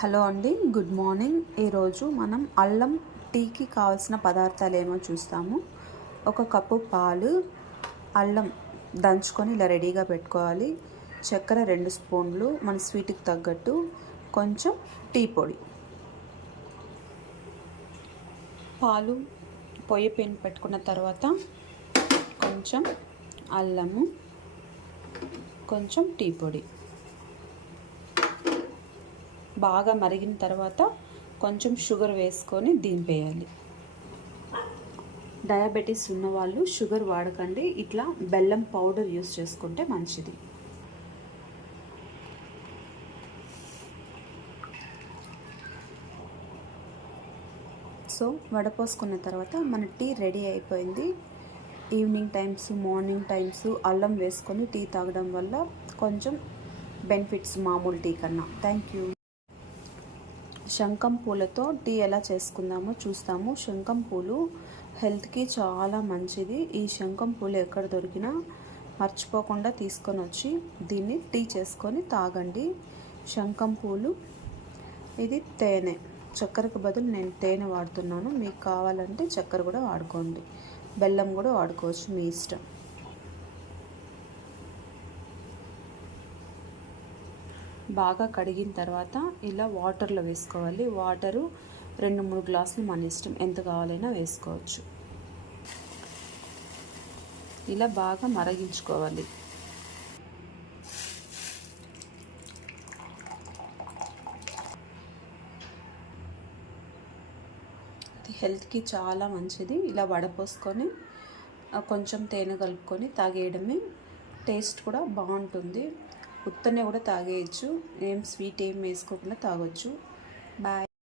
Hello అండి, good morning. ఈరోజు మనం అల్లం టీకి కావాల్సిన పదార్థాలు ఏమో చూస్తాము. ఒక కప్పు పాలు, అల్లం దంచుకొని ఇలా రెడీగా పెట్టుకోవాలి. చక్కెర 2 స్పూన్లు మన స్వీట్కి తగ్గట్టు, కొంచెం టీ పొడి. పాలు పొయ్యి పైన పెట్టుకున్న తర్వాత కొంచెం అల్లము, కొంచెం టీ పొడి బాగా మరిగిన తర్వాత కొంచెం షుగర్ వేసుకొని దింపేయాలి. డయాబెటీస్ ఉన్నవాళ్ళు షుగర్ వాడకండి, ఇట్లా బెల్లం పౌడర్ యూస్ చేసుకుంటే మంచిది. సో వడపోసుకున్న తర్వాత మన టీ రెడీ అయిపోయింది. ఈవినింగ్ టైమ్స్, మార్నింగ్ టైమ్స్ అల్లం వేసుకొని టీ తాగడం వల్ల కొంచెం బెనిఫిట్స్ మామూలు టీ కన్నా. Thank you. శంఖం పూలతో టీ ఎలా చేసుకుందామో చూస్తాము. శంఖం పూలు హెల్త్కి చాలా మంచిది. ఈ శంఖం పూలు ఎక్కడ దొరికినా మర్చిపోకుండా తీసుకొని వచ్చి దీన్ని టీ చేసుకొని తాగండి. శంఖం పూలు, ఇది తేనె, చక్కెరకు బదులు నేను తేనె వాడుతున్నాను. మీకు కావాలంటే చక్కెర కూడా వాడుకోండి, బెల్లం కూడా వాడుకోవచ్చు, మీ ఇష్టం. బాగా కడిగిన తర్వాత ఇలా వాటర్లో వేసుకోవాలి. వాటరు 2-3 గ్లాసులు మన ఇష్టం, ఎంత కావాలైనా వేసుకోవచ్చు. ఇలా బాగా మరిగించుకోవాలి. ఇది హెల్త్కి చాలా మంచిది. ఇలా వడపోసుకొని కొంచెం తేనె కలుపుకొని తాగేయడమే. టేస్ట్ కూడా బాగుంటుంది. ఉత్తనే కూడా తాగేయచ్చు, ఏం స్వీట్ ఏం వేసుకోకుండా తాగొచ్చు. బాయ్.